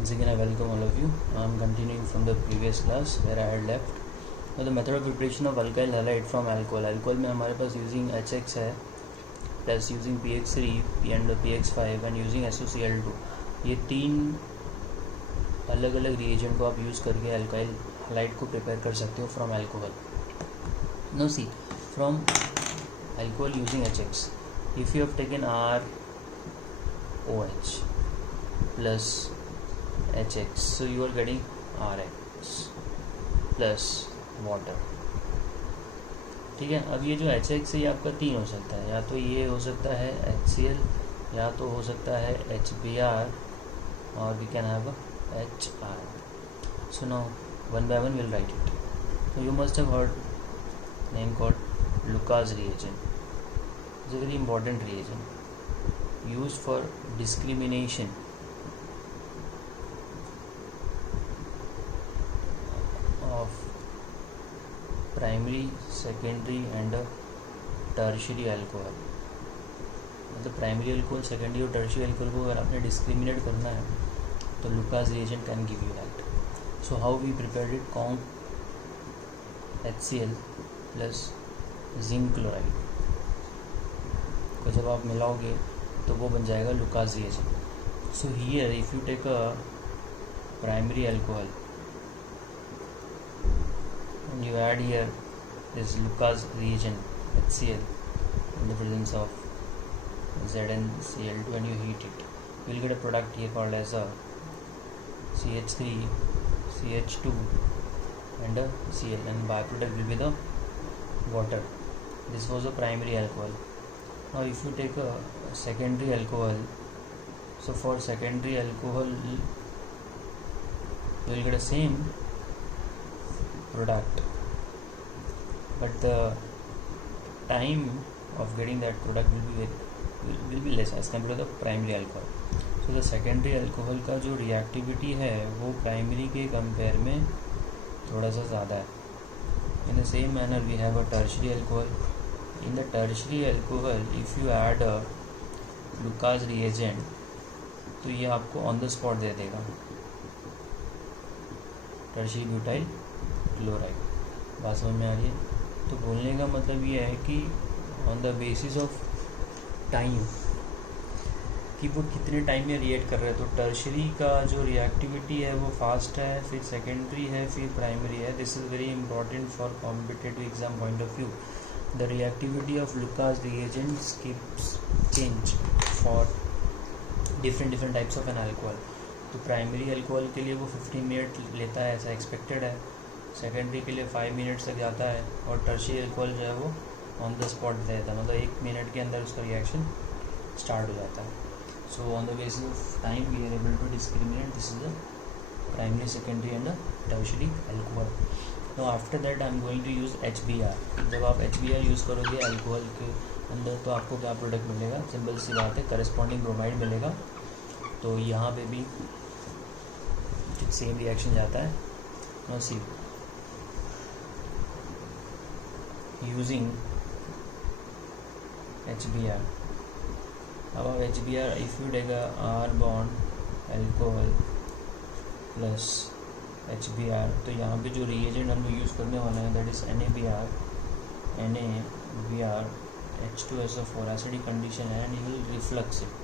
Once again, I welcome all of you. I am continuing from the previous class where I had left. Now the method of preparation of alkyl halide from alcohol. Alcohol में हमारे पास using HX है, plus using PX3 and PX5 and using SOCl2. ये तीन अलग अलग reagent को आप use करके alkyl halide को प्रिपेयर कर सकते हो from alcohol. Now see, from alcohol using HX, if you have taken ROH plus HX, so you are getting RX plus water. ठीक है. अब ये जो HX है ये आपका तीन हो सकता है, या तो ये हो सकता है HCl, या तो हो सकता है HBr, और we can have a HR. So now one by one we'll write it. So you must have heard name called Lucas reagent. It's a very important reagent used for discrimination of primary, secondary and tertiary alcohol. मतलब primary alcohol, secondary और tertiary alcohol को अगर आपने discriminate करना है तो Lucas reagent can give you that. So how we prepared it? Count HCl plus zinc chloride को जब आप मिलाओगे तो वो बन जाएगा Lucas reagent. So here if you take a primary alcohol and you add here this Lucas reagent HCl in the presence of ZnCl2 and you heat it, you will get a product here called as a CH3, CH2 and a Cl, and byproduct will be the water. This was a primary alcohol. Now if you take a secondary alcohol, so for secondary alcohol you will get a same product, but the time of getting that product will be less as compared to the primary alcohol. So the secondary alcohol का जो reactivity है वो primary के compare में थोड़ा सा ज़्यादा है. In the same manner we have a tertiary alcohol. In the tertiary alcohol if you add a Lucas reagent तो ये आपको on the spot दे देगा tertiary butyl क्लोराइड. बात समझ में आ रही है? तो बोलने का मतलब ये है कि on the basis of time कि वो कितने टाइम में रिएक्ट कर रहा है, तो टर्शरी का जो रिएक्टिविटी है वो फास्ट है, फिर सेकेंडरी है, फिर प्राइमरी है. This is very important for competitive exam point of view. The reactivity of Lucas reagents keeps change for different types of an alcohol. तो प्राइमरी अल्कोहल के लिए वो 15 मिनट लेता है, ऐसा एक्सपेक्टेड है. सेकेंडरी के लिए 5 मिनट्स तक जाता है, और टर्शियरी अल्कोहल जो है वो ऑन द स्पॉट रहता है, मतलब 1 मिनट के अंदर उसका रिएक्शन स्टार्ट हो जाता है. So on the basis of time we are able to discriminate this is the primary, secondary and the tertiary alcohol. No after that I am going to use HBr. जब आप HBr use करोगे alcohol के अंदर तो आपको क्या product मिलेगा? Simple सी बात है, करस्पॉन्डिंग ब्रोमाइड मिलेगा. तो यहाँ पे भी सेम रिएक्शन जाता है. नो सी using HBr. अब आप HBr if you take a R bond alcohol plus HBr, तो यहाँ पे जो रिएजेंट हम लोग यूज़ करने वाले हैं that is NaBr H2SO4 acidic condition है, and you will reflux it.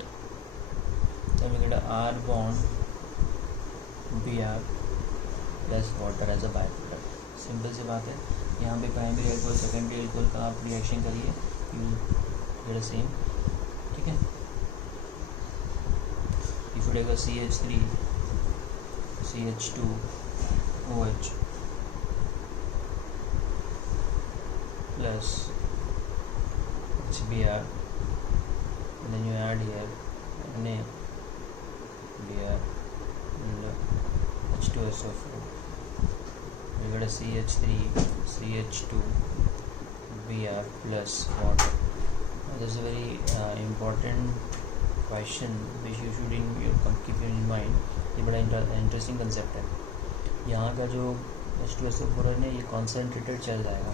तो we get a R bond Br plus water as a byproduct. Simple सी बात है. यहाँ पे प्राइमरी अल्कोहल, सेकेंडरी अल्कोहल का आप रिएक्शन करिए, यू गेट सेम. ठीक है. If you take CH3, CH2, OH plus HBr, and then you add here NaBr and H2SO4, you get a CH3, CH2, Br plus water. This is a very important question which you should keep in mind. ये बड़ा interesting concept है. यहाँ का जो H2SO4 है ये concentrated चल जाएगा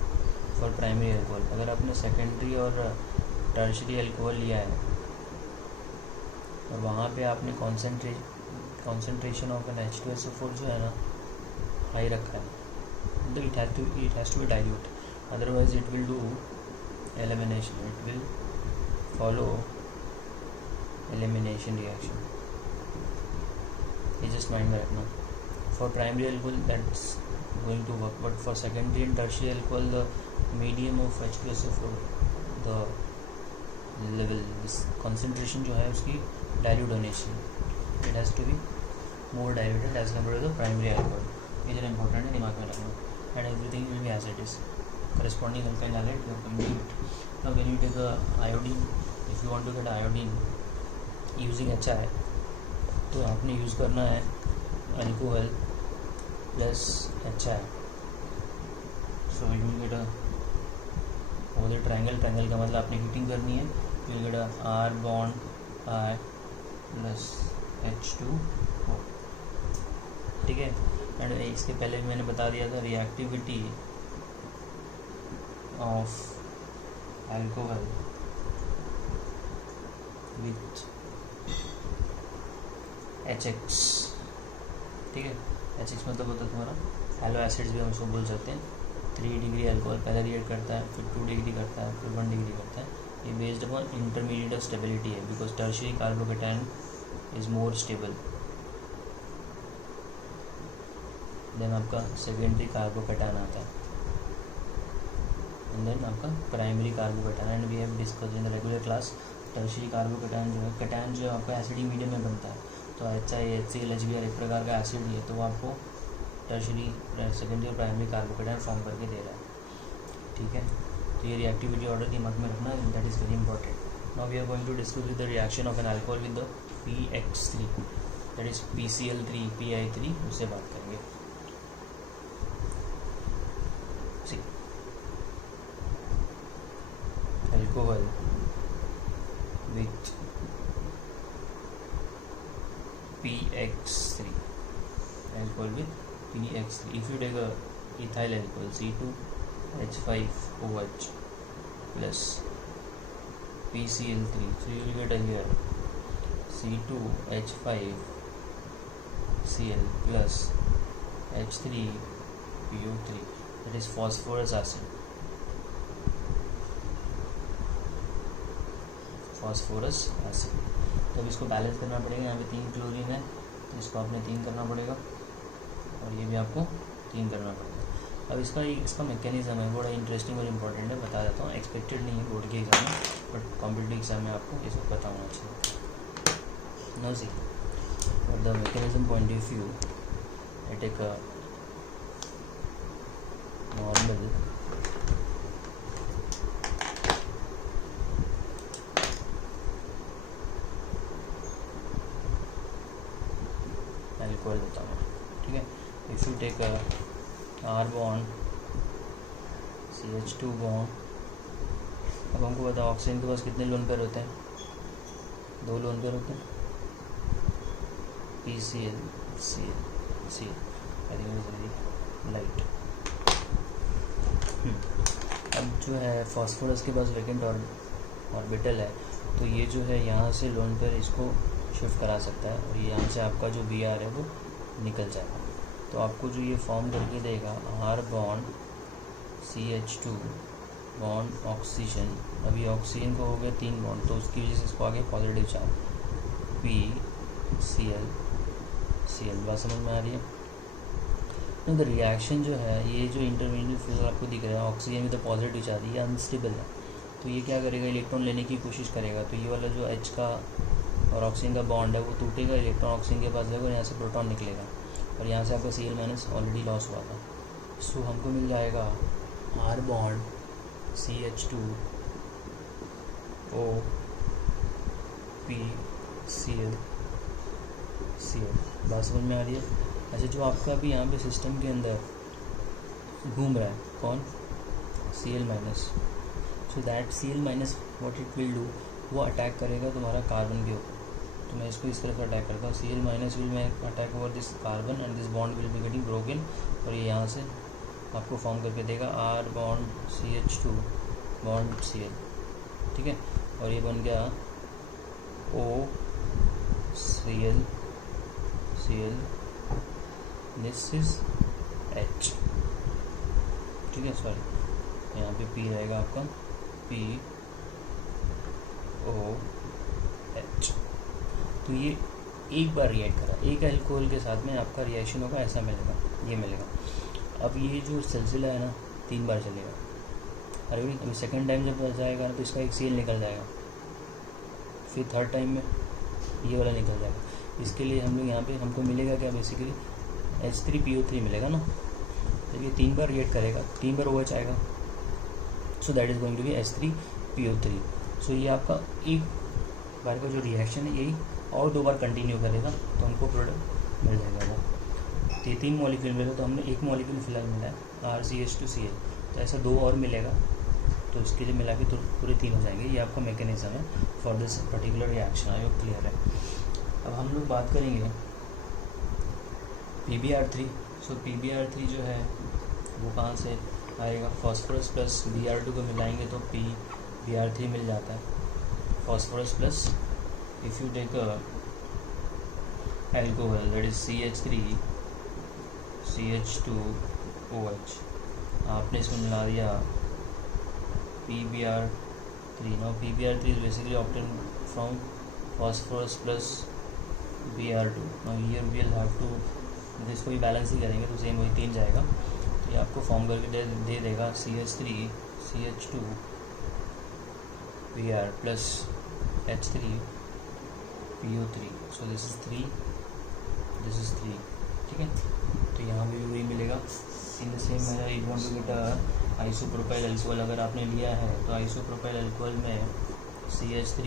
फॉर प्राइमरी अल्कोहल. अगर आपने सेकेंडरी और टर्शियरी अल्कोहल लिया है और वहाँ पे आपने कॉन्सेंट्रेशन ऑफ एन H2SO4 जो है ना हाई रखा है, मतलब it has to be dilute, otherwise it will do elimination, it will follow elimination reaction. ये जस्ट माइंड में रखना। For primary alcohol that's going to work, but for secondary and tertiary alcohol the medium of H2SO4 the level concentration जो है उसकी dilute होनी चाहिए, it has to be more diluted as compare to the primary alcohol. ये जरा important है, दिमाग में रखना। And everything will be as it is corresponding alkyl halide you are going to it. Now when you take a iodine, if you want to get iodine using HI, तो आपने use करना है alcohol plus HI, so you will get a वो जो triangle का मतलब आपने heating करनी है, you will get a R bond I plus H2O, ठीक है। एंड इसके पहले भी मैंने बता दिया था reactivity of alcohol with HX, ठीक है। HX मतलब होता है तुम्हारा हेलो एसिड्स भी हम उसको बोल सकते हैं। 3 डिग्री अल्कोहल पहले रिएक्ट करता है, फिर 2 डिग्री करता है, फिर 1 डिग्री करता है। ये based upon intermediate of stability है, because tertiary carbocation is more stable than आपका सेकेंडरी कार्बोकेटायन आता है, एंड देन आपका primary carbocation. And we have discuss in the regular class tertiary carbocation जो है, कैटायन जो है आपका एसिडिक मीडियम में बनता है, तो HI HCl HBr एक प्रकार का एसिड ही है, तो वो आपको टर्शियरी सेकेंडरी और प्राइमरी कार्बोकेटायन फॉर्म करके दे रहा है, ठीक है। तो ये रिएक्टिविटी ऑर्डर दिमाग में रखना, that is very important. Now we are going to discuss with the reaction of an alcohol with the PX3, that is PCl3 PI3, उससे बात करेंगे। Alcohol with PX3, alcohol with PX3. If you take a ethyl alcohol C2H5OH plus PCl3, so you will get a here C2H5Cl plus H3PO3, that is phosphorus acid, phosphorous acid. तो अब इसको balance करना पड़ेगा। यहाँ पे 3 chlorine है, तो इसको आपने 3 करना पड़ेगा, और ये भी आपको 3 करना पड़ेगा। अब इसका मैकेनिज्म है, बड़ा इंटरेस्टिंग और इम्पोर्टेंट है, बता देता हूँ। एक्सपेक्टेड नहीं है बोर्ड के एग्जाम में, बट कॉम्पिटिटिव एग्जाम में आपको ये सब पता होना चाहिए। No see the mechanism point of view, I take a normal alcohol लेता हूँ, ठीक है। If you take R bond CH2 bond, अब हमको बताओ ऑक्सीजन के पास कितने लोन पेयर होते हैं? 2 लोन पेयर होते हैं, PCl CL I think is very light. अब जो है फॉस्फोरस के पास वैकेंट ऑर्बिटल है, तो ये जो है यहाँ से लोन पेयर इसको शिफ्ट करा सकता है, और ये यहाँ से आपका जो Br है वो निकल जाएगा। तो आपको जो ये फॉर्म करके देगा R bond CH2 bond oxygen, अभी ऑक्सीजन को हो गया 3 बॉन्ड, तो उसकी वजह से इसको आगे पॉजिटिव चार्ज PCl बात समझ में आ रही है। तो द रिएक्शन जो है, ये जो इंटरमीडिएट फिगर आपको दिख रहा है ऑक्सीजन में, तो पॉजिटिव चार्ज, ये अनस्टेबल है, तो ये क्या करेगा, इलेक्ट्रॉन लेने की कोशिश करेगा। तो ये वाला जो H का और ऑक्सीजन का बॉन्ड है वो टूटेगा, इलेक्ट्रॉन ऑक्सीजन के पास जाएगा और यहाँ से प्रोटॉन निकलेगा, और यहाँ से आपका Cl- ऑलरेडी लॉस हुआ था। सो हमको मिल जाएगा R बॉन्ड CH2O PCl बात समझ में आ रही है। अच्छा, जो आपका भी यहाँ पे सिस्टम के अंदर घूम रहा है कौन, Cl-, so that Cl- what it will do, वो अटैक करेगा तुम्हारा कार्बन के ऊपर। तो मैं इसको इस तरह से अटैक करता हूँ, Cl- विल मैं attack over this carbon and this bond will be getting broken, और ये यहाँ से आपको फॉर्म करके देगा R bond CH2 bond Cl, ठीक है। और ये बन गया OCl Cl, this is H, ठीक है, सॉरी यहाँ पे P रहेगा आपका POH। तो ये एक बार रिएक्ट करा, एक अल्कोहल के साथ में आपका रिएक्शन होगा, ऐसा मिलेगा, ये मिलेगा। अब ये जो सिलसिला है ना 3 बार चलेगा, अरे अभी सेकंड टाइम जब जाएगा ना तो इसका एक Cl निकल जाएगा, फिर थर्ड टाइम में ये वाला निकल जाएगा। इसके लिए हम लोग यहाँ पे हमको मिलेगा क्या, बेसिकली H3PO3 मिलेगा ना। तो ये 3 बार रिएक्ट करेगा, 3 बार OH आएगा, so that is going to be H3PO3। So ये आपका एक बार का जो रिएक्शन है यही और 2 बार कंटिन्यू करेगा तो हमको प्रोडक्ट मिल जाएगा वो। तो ये 3 मॉलिक्यूल मिले, तो हमने एक मॉलिक्यूल फिलहाल मिला है RCH2Cl, तो ऐसा 2 और मिलेगा, तो इसके लिए मिला के तो पूरे 3 हो जाएंगे। ये आपका मैकेनिज्म है for this particular reaction. I hope clear है। अब हम लोग बात करेंगे PbR3। सो PbR3 जो है वो कहाँ से आएगा, फॉस्फोरस प्लस Br2 को मिलाएंगे तो PbR3 मिल जाता है। Phosphorus plus if you take alcohol that is CH3 CH2OH, आपने इसमें मिला दिया PbR3। now PbR3 is basically obtained from phosphorus plus Br2। now here we will have to इसको ही बैलेंस ही करेंगे तो सेम वही 3 जाएगा, तो ये आपको फॉर्म करके दे देगा CH3 CH2 Br plus H3 PO3। So this is 3, this is 3, ठीक है। तो यहाँ पे भी वही मिलेगा in the same manner. You want to get isopropyl alcohol, अगर आपने लिया है तो आइसोप्रोपाइल अल्कोहल में CH3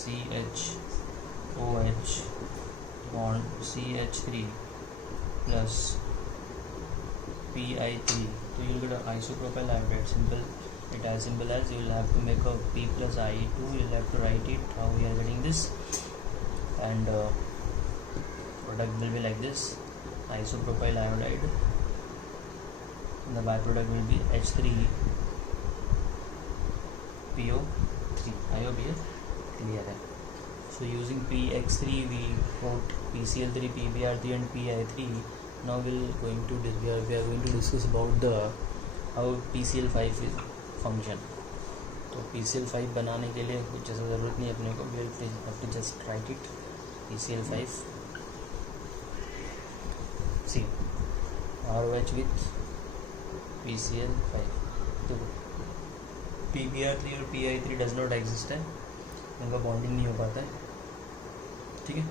CHOH bond CH3 plus PI3, तो you'll get isopropyl iodide। simple, it as simple as you will have to make a P plus I2, you will have to write it how we are getting this, and product will be like this, isopropyl iodide, the byproduct will be H3PO3। I hope here clear है। So using PX3 we got PCl3, PbR3 and PI3। now we are going to discuss about the how PCl5 is function। तो PCl5 बनाने के लिए कुछ ज़्यादा ज़रूरत नहीं अपने को, we will have to just write it PCl5 see ROH with PCl5। तो PbR3 और PI3 डज नॉट एग्जिस्ट है, उनका बॉन्डिंग नहीं हो पाता है, ठीक है।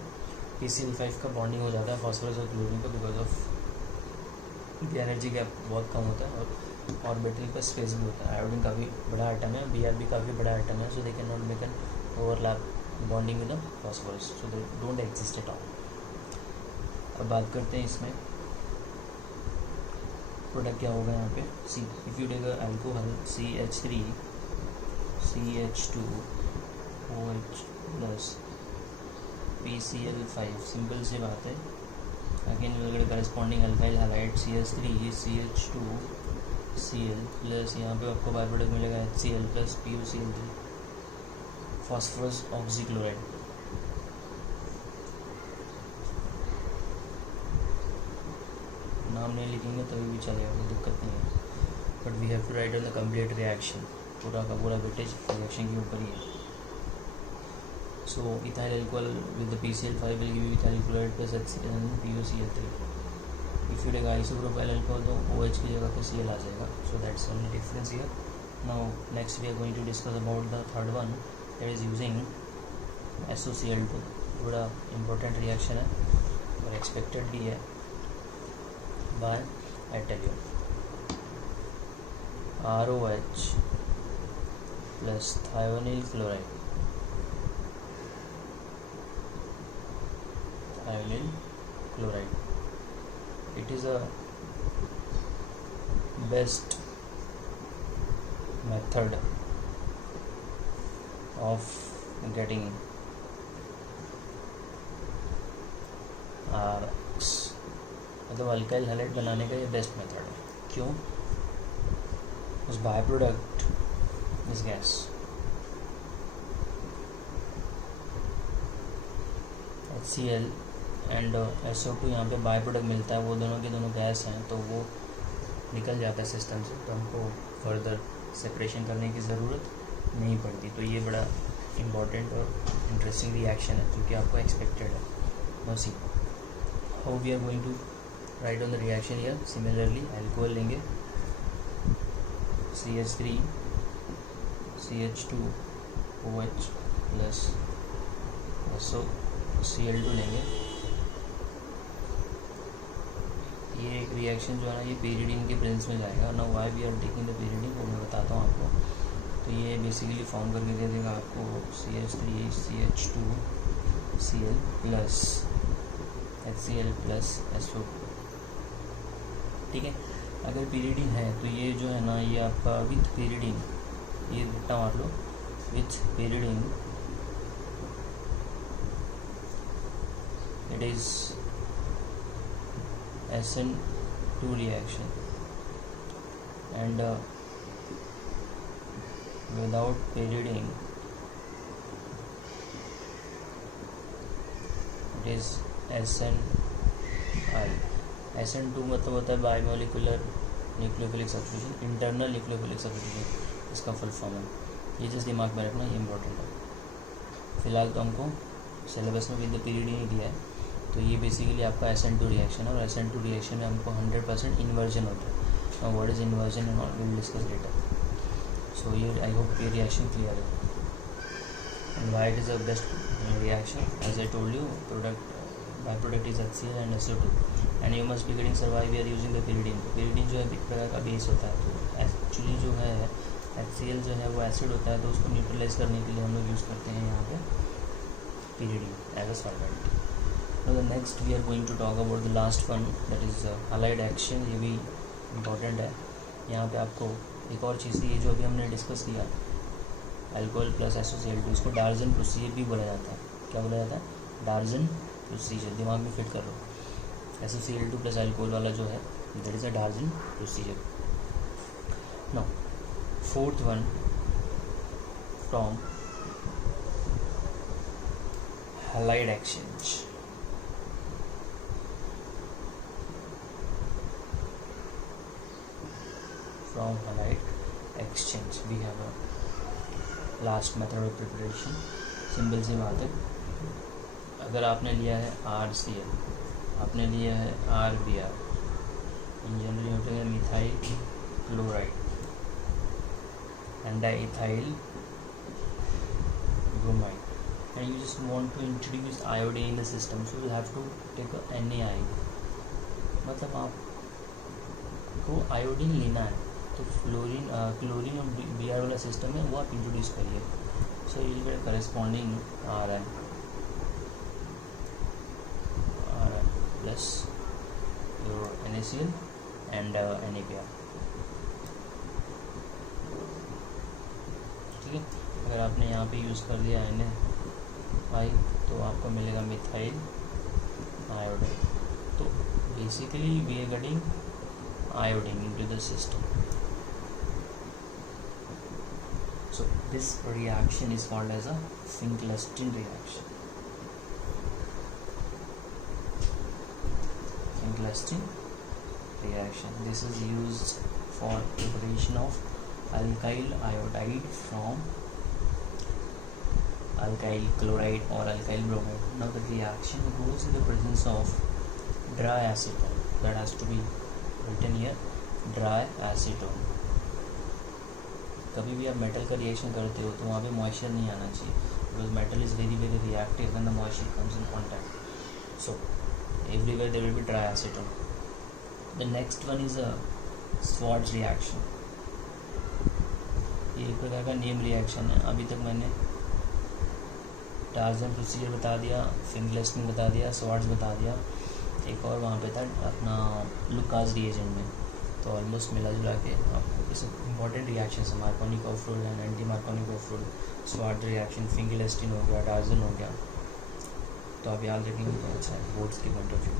PCl5 का बॉन्डिंग हो जाता है फॉस्फोरस और क्लोरीन का, बिकॉज ऑफ एनर्जी गैप बहुत कम होता है और ऑर्बिटल का स्पेस भी होता है। आयोडीन काफ़ी बड़ा आइटम है, Br भी काफ़ी बड़ा आइटम है, so they can not make an overlap bonding with the phosphorus, so they don't exist at all. अब बात करते हैं इसमें प्रोडक्ट क्या होगा यहाँ पे। See if you take alcohol CH3 CH2OH plus PCl5, simple सी बात है। Again will get corresponding alkyl halide CH3 CH2Cl plus यहाँ पे आपको बाय प्रोडक्ट मिलेगा HCl plus PuCl3, phosphorus oxychloride. नाम नहीं लिखेंगे तभी भी चलेगा, कोई दिक्कत नहीं है, but we have to write on the complete reaction. पूरा का पूरा वेटेज रिएक्शन के ऊपर ही है। So ethyl alcohol with the PCl5 will give you ethyl chloride plus HCl and PuCl3। if you take isopropyl alcohol तो OH की जगह पे Cl आ जाएगा, so that's only difference here। now next we are going to discuss about the third one, that is using SOCl2। थोड़ा important reaction है और expected भी है, but I tell you ROH plus thionyl chloride, thionyl chloride, it is a best method of getting RX, मतलब alkyl halide बनाने का ये best method है। क्यों? उस बाय प्रोडक्ट इस गैस HCl एंड SO2 यहाँ पे बाय प्रोडक्ट मिलता है, वो दोनों के दोनों गैस हैं तो वो निकल जाता है सिस्टम से, तो हमको फर्दर सेपरेशन करने की ज़रूरत नहीं पड़ती। तो ये बड़ा इम्पॉर्टेंट और इंटरेस्टिंग रिएक्शन है जो कि आपको एक्सपेक्टेड है। Now see how we are going to write on the reaction here. Similarly alcohol लेंगे CH3 CH2 OH plus SOCl2 लेंगे। ये एक रिएक्शन जो है ना ये pyridine के प्रेजेंस में जाएगा ना। Why we are taking the pyridine वो मैं बताता हूँ आपको। तो ये बेसिकली फॉर्म करके दे देगा आपको CH3 CH2Cl plus HCl plus SO2, ठीक है। अगर pyridine है तो ये जो है ना ये आपका विथ pyridine, ये घुट्टा मार लो, with pyridine it is SN2 reaction and without pyridine it is SNI। SN2 मतलब होता है biomolecular nucleophilic substitution, internal nucleophilic substitution इसका फुल फॉर्म है। ये जस्ट दिमाग में रखना, ये इंपॉर्टेंट है। फिलहाल तो हमको सिलेबस में विद pyridine ही दिया है। तो ये बेसिकली आपका SN2 रिएक्शन है और SN2 रिएक्शन में हमको 100% इन्वर्जन होता है। और what is inversion and all we will discuss later. So ये आई होप ये रिएक्शन क्लियर है। And why it is a best reaction as I told you, product by product is HCl and SO2 and you must be getting survive we are using the pyridine। तो pyridine जो है एक प्रकार का base होता है। तो actually जो है HCl जो है वो एसिड होता है, तो उसको न्यूट्रलाइज करने के लिए हम लोग यूज़ करते हैं यहाँ पे pyridine as a solvent. Now the next we are going to talk about the last one, that is halide action। ये भी इम्पॉर्टेंट है। यहाँ पे आपको एक और चीज़ थी, ये जो अभी हमने डिस्कस किया अल्कोहल प्लस SOCl2, इसको डार्जन प्रोसीजर भी बोला जाता है। क्या बोला जाता है? डार्जन प्रोसीजर। दिमाग में फिट कर लो, SOCl2 प्लस अल्कोहल वाला जो है that is a डार्जन procedure. Now fourth one from halide exchange। From halide exchange we have a last method of preparation। Simple सी बात है, अगर आपने लिया है RCl, आपने लिया है RBr, इन जनरली होते हैं methyl chloride and diethyl bromide, and you just want to introduce iodine in the system, so you have to take a NaI। मतलब आपको आयोडीन लेना है तो फ्लोरीन क्लोरीन और Br वाला सिस्टम है वो आप इंट्रोड्यूस करिए। सो ये बड़ा करस्पॉन्डिंग आ रहा है plus your NaCl and NaPr, ठीक है। अगर आपने यहाँ पे यूज़ कर दिया NaI तो आपको मिलेगा मिथाइल आयोडाइड। तो basically we are getting iodine into the system। So this reaction is called as a Finkelstein reaction। Finkelstein reaction, this is used for preparation of alkyl iodide from alkyl chloride or alkyl bromide। Now the reaction goes in the presence of dry acetone, that has to be written here, dry acetone। कभी भी आप metal का reaction करते हो तो वहाँ पे moisture नहीं आना चाहिए, because metal is very very reactive when the moisture comes in contact. So everywhere there will be dry acetone. The next one is a Swarts reaction. ये एक प्रकार का नेम रिएक्शन है। अभी तक मैंने डार्जन प्रोसीजर बता दिया, फिंगलेस्टिंग बता दिया, स्वार्ट्ज बता दिया, एक और वहाँ पे था अपना लुकास रिएजेंट में। तो ऑलमोस्ट मिला जुला के आपको इस इम्पॉर्टेंट रिएक्शन है, Markovnikov rule and anti Markovnikov rule, Swarts reaction, Finkelstein हो गया, डार्जन हो गया, तो आप याद रखेंगे तो अच्छा है बोर्ड्स के point of view.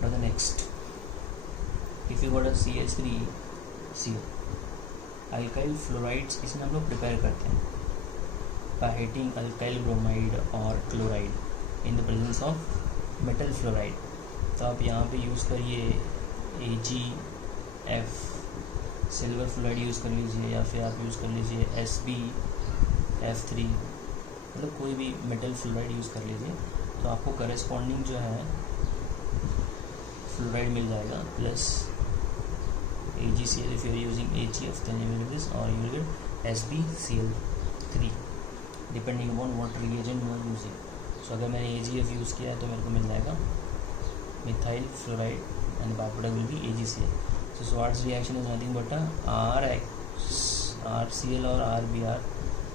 Now the next, if you got a CH3CO alkyl fluorides, इसमें हम लोग प्रिपेयर करते हैं बाय हीटिंग अल्काइल ब्रोमाइड और chloride in the presence of metal fluoride, तो आप यहाँ पे यूज़ करिए AgF, सिल्वर फ्लोराइड यूज़ कर लीजिए, या फिर आप यूज़ कर लीजिए SbF3, मतलब कोई भी मेटल फ्लोराइड यूज़ कर लीजिए, तो आपको करेस्पॉन्डिंग जो है फ्लोराइड मिल जाएगा plus AgCl. If you are using AgF, then you will get this, or you will get SbCl3 depending upon what reagent you are using. So अगर मैंने AgF यूज़ किया है तो मेरे को मिल जाएगा methyl fluoride and byproduct will be AgCl. So Schwarz reaction is nothing but a RCl or RBr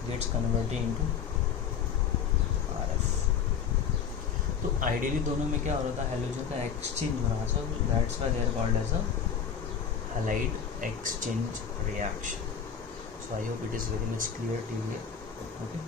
gets converted into RF. तो ideally दोनों में क्या हो रहा था, हेलोजन का एक्सचेंज हो रहा था, that's why they are called as a halide exchange reaction. So I hope it is very much clear to you. Okay.